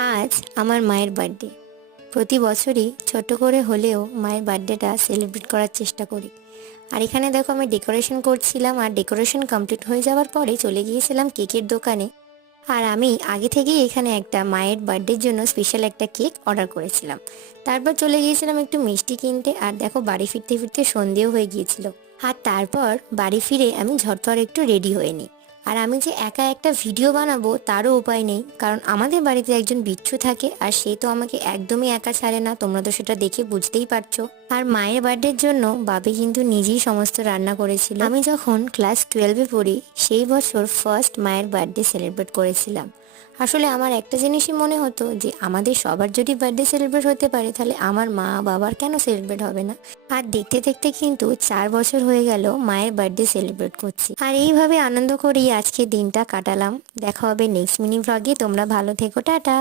আজ আমার মায়ের বার্থডে। প্রতি বছরই ছোট করে হলেও মায়ের বার্থডেটা সেলিব্রেট করার চেষ্টা করি। আর এখানে দেখো আমি ডেকোরেশন করছিলাম, আর ডেকোরেশন কমপ্লিট হয়ে যাওয়ার পরে চলে গিয়েছিলাম কেকের দোকানে। আর আমি আগে থেকেই এখানে একটা মায়ের বার্থডের জন্য স্পেশাল একটা কেক অর্ডার করেছিলাম। তারপর চলে গিয়েছিলাম একটু মিষ্টি কিনতে, আর দেখো বাড়ি ফিরতে ফিরতে সন্ধেও হয়ে গিয়েছিল। আর তারপর বাড়ি ফিরে আমি ঝটপট একটু রেডি হয়ে নিই। আর আমি যে একা একটা ভিডিও বানাবো তারও উপায় নেই, কারণ আমাদের বাড়িতে একজন বিচ্ছু থাকে, আর সে তো আমাকে একদমই একা ছাড়ে না, তোমরা তো সেটা দেখে বুঝতেই পারছো। আর মায়ের বার্থডের জন্য বাবি কিন্তু নিজেই সমস্ত রান্না করেছিল। আমি যখন ক্লাস 12-এ পড়ি সেই বছর ফার্স্ট মায়ের বার্থডে সেলিব্রেট করেছিলাম। আসলে আমার একটা জিনিসই মনে হতো যে আমাদের সবার যদি বার্থডে সেলিব্রেট হতে পারে তাহলে আমার মা বাবার কেন সেলিব্রেট হবে না। আর দেখতে দেখতে কিন্তু 4 বছর হয়ে গেল মায়ের বার্থডে সেলিব্রেট করছি, আর এইভাবে আনন্দ করেই আজকে দিনটা কাটালাম। দেখা হবে নেক্সট মিনি ভ্লগে। তোমরা ভালো থেকো, টাটা।